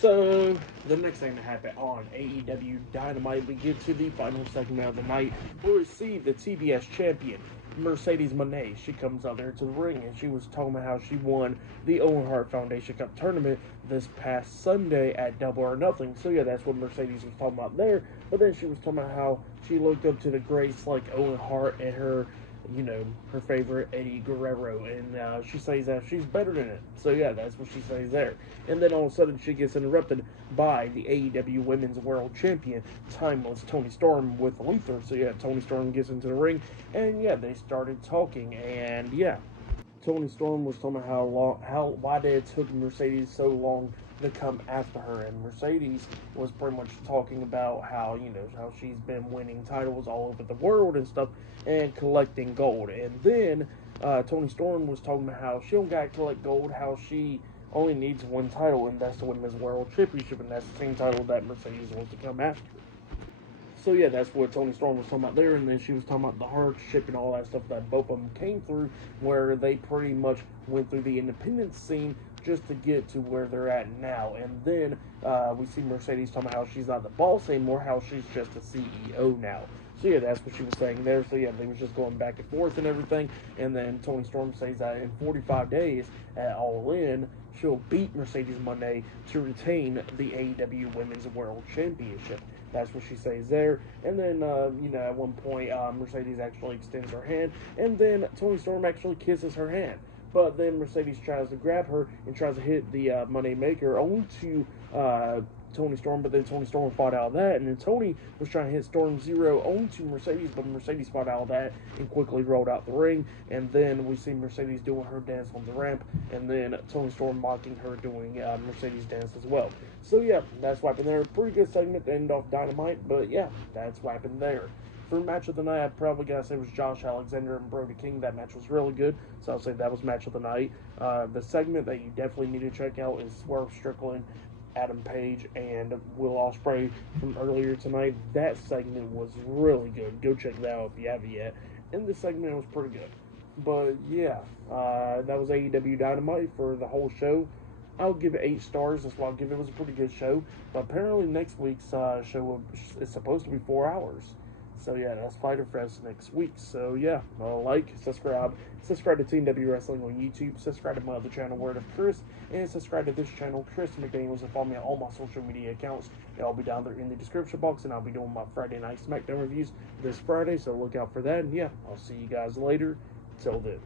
So, the next thing that happened on AEW Dynamite, we get to the final segment of the night. We receive the TBS champion, Mercedes Moné. She comes out there to the ring and she was talking about how she won the Owen Hart Foundation Cup tournament this past Sunday at Double or Nothing. So, yeah, that's what Mercedes was talking about there. But then she was talking about how she looked up to the greats like Owen Hart and her favorite Eddie Guerrero, and she says that she's better than it. So yeah, that's what she says there. And then all of a sudden she gets interrupted by the AEW Women's World Champion, Timeless Toni Storm with Luther. So yeah, Toni Storm gets into the ring, and yeah, they started talking, and yeah, Toni Storm was talking about why did it took Mercedes so long to come after her, and Mercedes was pretty much talking about how she's been winning titles all over the world and stuff, and collecting gold. And then Toni Storm was talking about how she don't got to collect gold, how she only needs one title, and that's the Women's World Championship, and that's the same title that Mercedes wants to come after. So yeah, that's what Toni Storm was talking about there, and then she was talking about the hardship and all that stuff that both of them came through, where they pretty much went through the independent scene just to get to where they're at now. And then we see Mercedes talking about how she's not the boss anymore, how she's just a CEO now. So yeah, that's what she was saying there. So yeah, they was just going back and forth and everything. And then Toni Storm says that in 45 days at All In, she'll beat Mercedes Moné to retain the AEW Women's World Championship. That's what she says there. And then, at one point, Mercedes actually extends her hand, and then Toni Storm actually kisses her hand. But then Mercedes tries to grab her and tries to hit the Money Maker onto Toni Storm, but then Toni Storm fought out of that, and then Toni was trying to hit Storm Zero onto Mercedes, but Mercedes fought out of that and quickly rolled out the ring. And then we see Mercedes doing her dance on the ramp, and then Toni Storm mocking her doing Mercedes dance as well. So yeah, that's what happened there. Pretty good segment to end off Dynamite, but yeah, that's what happened there. For match of the night, I'd probably gotta say it was Josh Alexander and Brody King. That match was really good, so I'll say that was match of the night. The segment that you definitely need to check out is Swerve Strickland, Adam Page, and Will Ospreay from earlier tonight. That segment was really good. Go check that out if you haven't yet. And this segment was pretty good. But yeah, that was AEW Dynamite for the whole show. I'll give it 8 stars. That's what I'll give it. It was a pretty good show. But apparently next week's show is supposed to be 4 hours. So yeah, that's Fighter Fest next week. So yeah, subscribe to Team W Wrestling on YouTube, subscribe to my other channel, Word of Chris, and subscribe to this channel, Chris McDaniels, and follow me on all my social media accounts. They'll be down there in the description box, and I'll be doing my Friday Night SmackDown reviews this Friday, so look out for that. And yeah, I'll see you guys later. Till then.